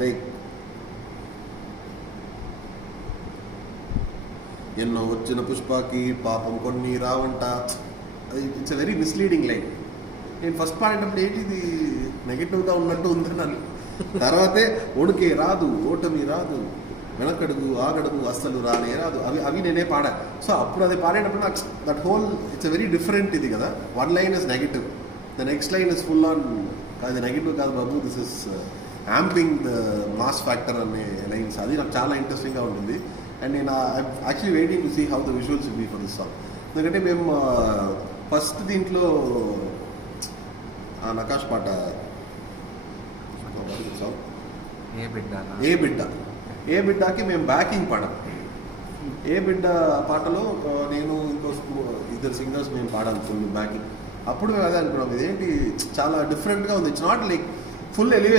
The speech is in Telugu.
లైక్ ఎన్నో వచ్చిన పుష్పకి పాపం కొన్ని రావంట, it's a very misleading line. నేను ఫస్ట్ పాడేటప్పుడు ఏంటి ఇది నెగిటివ్గా ఉన్నట్టు ఉందన్నాను. తర్వాతే ఒడికే రాదు, ఓటమి రాదు, వెనకడుగు ఆగడుగు అస్సలు రానే రాదు, అవి నేనే పాడా. సో అప్పుడు అది పాడేటప్పుడు నాకు that whole it's a very different ఇది కదా. One line is negative, the next line is full on అది నెగిటివ్ కాదు బాబు, this is amping the mass factor అనే లైన్స్. అది నాకు చాలా ఇంట్రెస్టింగ్గా ఉంటుంది. అండ్ నేను actually waiting to see how the visuals will be for this song. ఎందుకంటే మేము ఫస్ట్ దీంట్లో నకాష్ పాట ఏ బిడ్డకి మేము బ్యాకింగ్ పాడాం. ఏ బిడ్డ పాటలో నేను ఇంకో ఇద్దరు సింగర్స్ మేము పాడాం ఫుల్ బ్యాకింగ్. అప్పుడు మేము అదే అనుకున్నాం, ఇదేంటి చాలా డిఫరెంట్గా ఉంది, it's not like full elevation